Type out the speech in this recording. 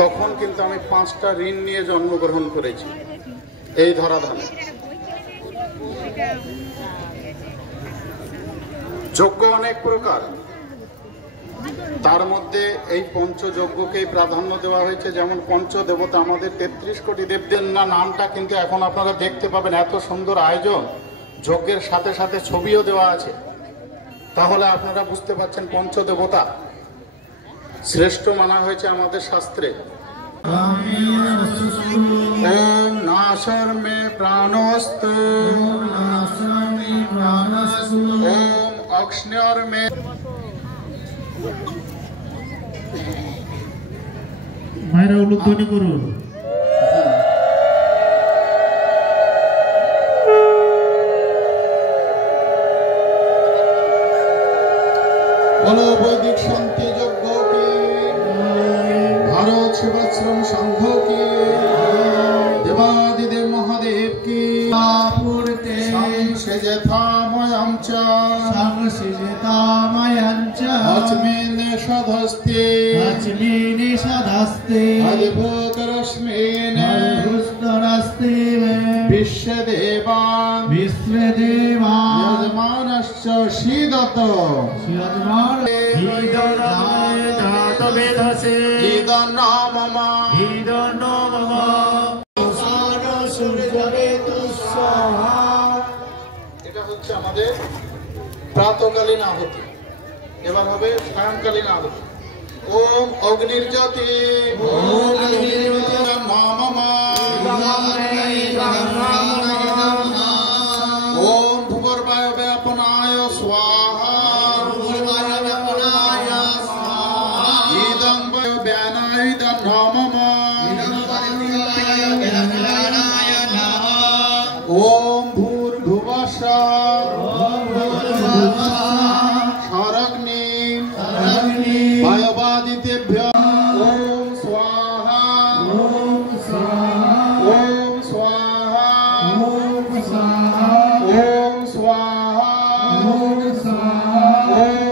তখন কিন্তু আমি 5টা ঋণ নিয়ে জন্মগ্রহণ করেছি এই ধরাধামে। যজ্ঞ অনেক প্রকার, তার মধ্যে এই পঞ্চযজ্ঞকেই প্রাধান্য দেওয়া হয়েছে। যেমন পঞ্চদেবতা, আমাদের 33 কোটি দেবদেব না নামটা কিন্তু এখন আপনারা দেখতে পাবেন। এত সুন্দর আয়োজন, যজ্ঞের সাথে সাথে ছবিও দেওয়া আছে, তাহলে আপনারা বুঝতে পারছেন পঞ্চদেবতা শ্রেষ্ঠ মানা হয়েছে আমাদের শাস্ত্রে। ওম নাসর মে প্রাণস্তু, ওম অক্ষ্ণর মে। মায়েরা উলুধ্বনি করুন। বলো বৈদিক শান্তি যজ্ঞ কি, ভারত সেবাশ্রম সংঘ কি, দেবাদিদেব মহাদেব কি। বিশ্বদেবান্যজমানশ্চ শীদত এটা হচ্ছে আমাদের প্রাতকালীন আহুতি। এবার হবে সায়ংকালীন আহুতি। ওম অগ্নির্জ্যোতি ওম ভূগর্ভায় ব্যাপনায় স্বাহা, ইদং ব্যানায় নমঃ। ওম ভূর্ভুবস্সঃ স্বরাগ্নিঃ বায়বাদিতেভ্যঃ। ওম স্বাহা, ওম স্বাহা, ওম স্বাহা, ওম স্বাহা, ওম স্বাহা, ওম স্বাহা, ওম